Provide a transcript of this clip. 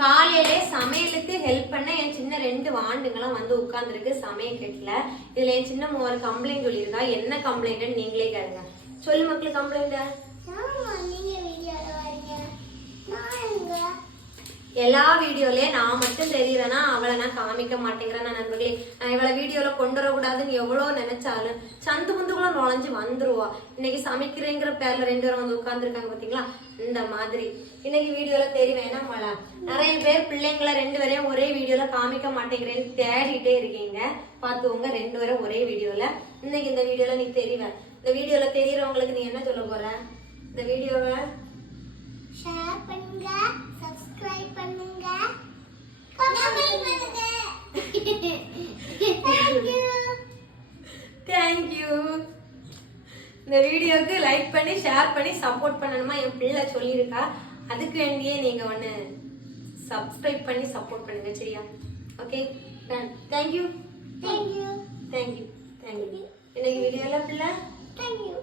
காலையிலே சமையலுக்கு ஹெல்ப் பண்ண என் சின்ன ரெண்டு வாண்டுங்களாம் வந்து உட்கார்ந்துருக்கு சமையல் கட்டில இதில் என் சின்ன ஒரு கம்ப்ளைண்ட் சொல்லியிருக்கா. என்ன கம்ப்ளைண்ட்னு நீங்களே கேளுங்க. சொல்லு மக்களுக்கு கம்ப்ளைண்ட் எல்லா வீடியோலயே நான் மட்டும் தெரியுறேன்னா அவளை நான் காமிக்க மாட்டேங்கிறேன் நான் நண்பர்களே. நான் இவளை வீடியோல கொண்டு வரக்கூடாதுன்னு எவ்வளோ நினைச்சாலும் சந்து முந்துக்குள்ள நுழைஞ்சு வந்துருவா. இன்னைக்கு சமைக்கிறேங்கிற பேர்ல ரெண்டு பேரும் வந்து உட்காந்துருக்காங்க பாத்தீங்களா? இந்த மாதிரி. இன்னைக்கு வீடியோல தெரிவேனா ஏன்னா மழை? நிறைய பேர் பிள்ளைங்களை ரெண்டு பேரையும் ஒரே வீடியோல காமிக்க மாட்டேங்கிறேன்னு தேடிட்டே இருக்கீங்க. பார்த்துவங்க ரெண்டு பேரும் ஒரே வீடியோல. இன்னைக்கு இந்த வீடியோல நீ தெரிவேன் இந்த வீடியோல தெரியறவங்களுக்கு நீ என்ன சொல்ல போற? இந்த வீடியோவை ஷேர் பண்ணுங்க சப்ஸ்கிரைப் பண்ணுங்க கமெண்ட் பண்ணுங்க Thank you. தேங்க்யூ இந்த வீடியோக்கு லைக் பண்ணி ஷேர் பண்ணி சப்போர்ட் பண்ணணுமா? என் பிள்ளை சொல்லியிருக்கா. அதுக்கு வேண்டியே நீங்க ஒன்று சப்ஸ்கிரைப் பண்ணி சப்போர்ட் பண்ணுங்க சரியா? Okay done thank you you. Thank you thank you இன்னைக்கு வீடியோல பிள்ளை? You.